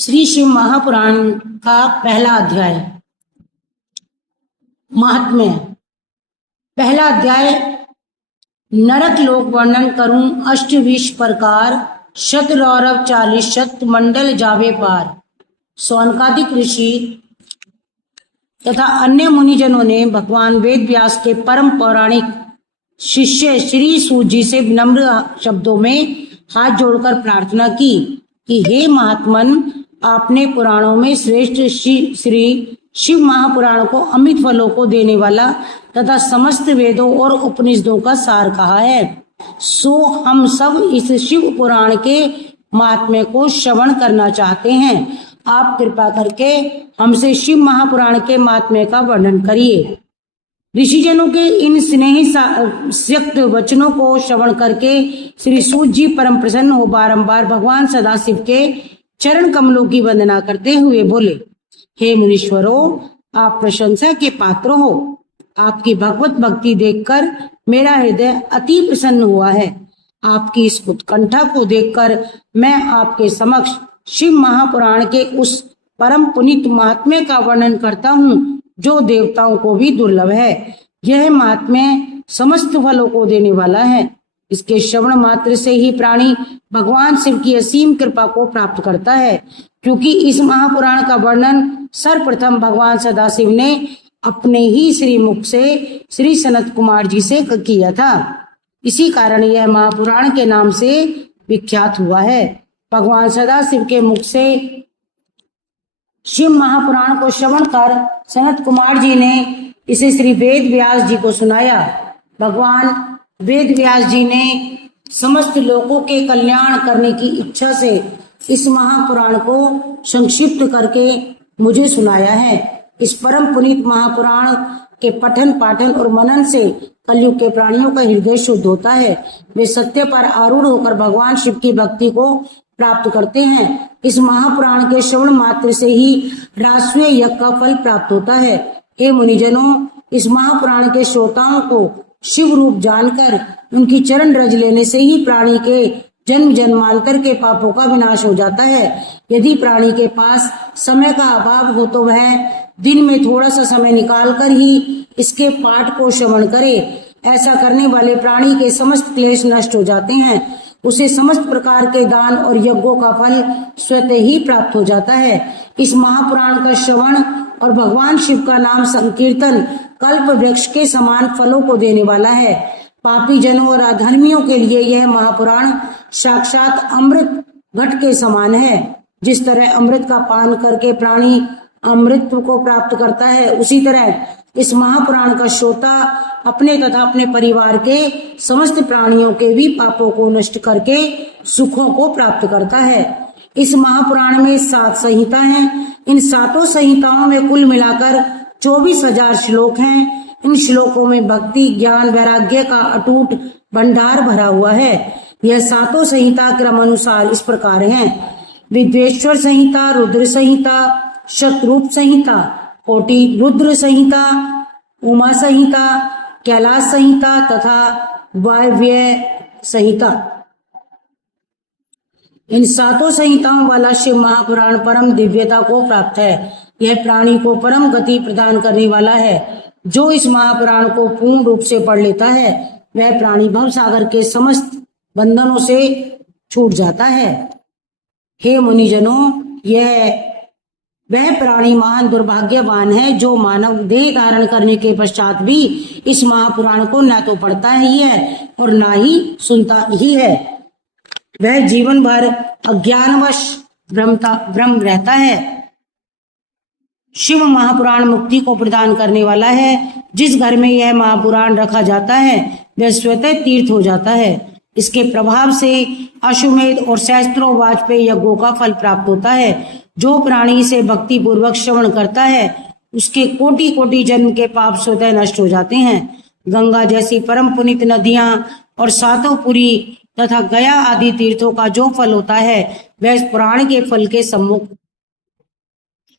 श्री शिव महापुराण का पहला अध्याय। महात्म्य। पहला अध्याय। नरक लोक वर्णन करूं 28 प्रकार, शत रौरव 40 शत मंडल जावे पार। सौनकादिक ऋषि तथा अन्य मुनिजनों ने भगवान वेद व्यास के परम पौराणिक शिष्य श्री सूत जी से विनम्र शब्दों में हाथ जोड़कर प्रार्थना की कि हे महात्मन, आपने पुराणों में श्रेष्ठ श्री शिव महापुराण को अमित फलों को देने वाला तथा समस्त वेदों और उपनिषदों का सार कहा है। सो हम सब इस शिव पुराण के महात्म्य को श्रवण करना चाहते हैं। आप कृपा करके हमसे शिव महापुराण के महात्म्य का वर्णन करिए। ऋषिजनों के इन स्नेहयुक्त वचनों को श्रवण करके श्री सूत जी परम प्रसन्न हो बारंबार भगवान सदाशिव के चरण कमलों की वंदना करते हुए बोले, हे मुनीश्वरों, आप प्रशंसा के पात्र हो। आपकी भगवत भक्ति देखकर मेरा हृदय अति प्रसन्न हुआ है। आपकी इस उत्कंठा को देखकर मैं आपके समक्ष शिव महापुराण के उस परम पुनीत महात्म्य का वर्णन करता हूँ जो देवताओं को भी दुर्लभ है। यह महात्म्य समस्त फलों को देने वाला है। इसके श्रवण मात्र से ही प्राणी भगवान शिव की असीम कृपा को प्राप्त करता है, क्योंकि इस महापुराण का वर्णन सर्वप्रथम भगवान सदाशिव ने अपने ही श्री मुख से श्री सनत कुमार जी से किया था। इसी कारण यह महापुराण के नाम से विख्यात हुआ है। भगवान सदाशिव के मुख से शिव महापुराण को श्रवण कर सनत कुमार जी ने इसे श्री वेद व्यास जी को सुनाया। भगवान वेद व्यास जी ने समस्त लोगों के कल्याण करने की इच्छा से इस महापुराण को संक्षिप्त करके मुझे सुनाया है। इस परम पुनीत महापुराण के पठन पाठन और मनन से कलयुग के प्राणियों का हृदय शुद्ध होता है। वे सत्य पर आरूढ़ होकर भगवान शिव की भक्ति को प्राप्त करते हैं। इस महापुराण के श्रवण मात्र से ही राजसूय यज्ञ का फल प्राप्त होता है। हे मुनिजनों, इस महापुराण के श्रोताओं को शिव रूप जानकर उनकी चरण रज लेने से ही प्राणी के जन्म जन्मांतर के पापों का विनाश हो जाता है। यदि प्राणी के पास समय का अभाव हो तो वह दिन में थोड़ा सा समय निकालकर ही इसके पाठ को श्रवण करे। ऐसा करने वाले प्राणी के समस्त क्लेश नष्ट हो जाते हैं। उसे समस्त प्रकार के दान और यज्ञों का फल स्वतः ही प्राप्त हो जाता है। इस महापुराण का श्रवण और भगवान शिव का नाम संकीर्तन कल्प वृक्ष के समान फलों को देने वाला है। पापी जनों और अधर्मियों के लिए यह महापुराण साक्षात अमृत घट के समान है। जिस तरह अमृत का पान करके प्राणी अमृतत्व को प्राप्त करता है, उसी तरह इस महापुराण का श्रोता अपने तथा अपने परिवार के समस्त प्राणियों के भी पापों को नष्ट करके सुखों को प्राप्त करता है। इस महापुराण में 7 संहिता हैं। इन 7 संहिताओं में कुल मिलाकर 24,000 श्लोक हैं। इन श्लोकों में भक्ति, ज्ञान, वैराग्य का अटूट भंडार भरा हुआ है। यह 7 संहिता क्रम अनुसार इस प्रकार हैं: विद्वेश्वर संहिता, रुद्र संहिता, शतरूप संहिता, कोटि रुद्र संहिता, उमा संहिता, कैलाश संहिता तथा वायव्य संहिता। इन 7 संहिताओं वाला शिव महापुराण परम दिव्यता को प्राप्त है। यह प्राणी को परम गति प्रदान करने वाला है। जो इस महापुराण को पूर्ण रूप से पढ़ लेता है, वह प्राणी भव सागर के समस्त बंधनों से छूट जाता है। हे मुनिजनों, यह वह प्राणी महान दुर्भाग्यवान है जो मानव देह धारण करने के पश्चात भी इस महापुराण को न तो पढ़ता ही है और न ही सुनता ही है। वह जीवन भर अज्ञानवश भ्रम रहता है। शिव महापुराण मुक्ति को प्रदान करने वाला है। जिस घर में यह महापुराण रखा जाता है, वह स्वतः तीर्थ हो जाता है। इसके प्रभाव से अश्वमेध और सहस्त्रों वाजपेयी यज्ञों का फल प्राप्त होता है। जो प्राणी इसे भक्ति पूर्वक श्रवण करता है, उसके कोटि कोटि जन्म के पाप स्वतः नष्ट हो जाते हैं। गंगा जैसी परम पुनीत नदियां और 7 पुरी तथा गया आदि तीर्थों का जो फल होता है, वह इस पुराण के फल के सम्मुख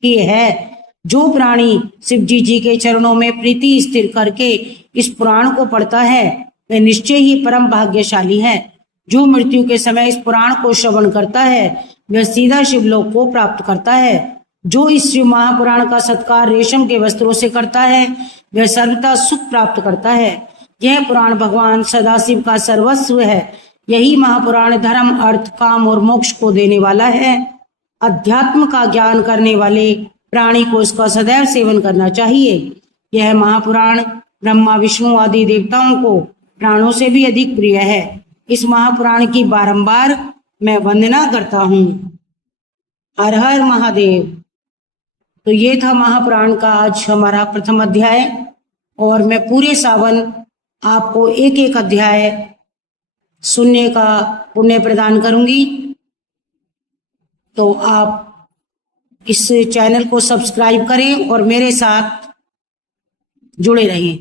ही है। जो प्राणी शिव जी के चरणों में प्रीति स्थिर करके इस पुराण को पढ़ता है, वह निश्चय ही परम भाग्यशाली है। जो मृत्यु के समय इस पुराण को श्रवण करता है, वह सीधा शिवलोक को प्राप्त करता है। जो इस शिव महापुराण का सत्कार रेशम के वस्त्रों से करता है वह सर्वथा सुख प्राप्त करता है। यह पुराण भगवान सदाशिव का सर्वस्व है। यही महापुराण धर्म, अर्थ, काम और मोक्ष को देने वाला है। अध्यात्म का ज्ञान करने वाले प्राणी को इसका सदैव सेवन करना चाहिए। यह महापुराण ब्रह्मा, विष्णु आदि देवताओं को प्राणों से भी अधिक प्रिय है। इस महापुराण की बारंबार मैं वंदना करता हूँ। हर हर महादेव। तो ये था महापुराण का आज हमारा प्रथम अध्याय, और मैं पूरे सावन आपको एक एक अध्याय सुनने का पुण्य प्रदान करूंगी। तो आप इस चैनल को सब्सक्राइब करें और मेरे साथ जुड़े रहें।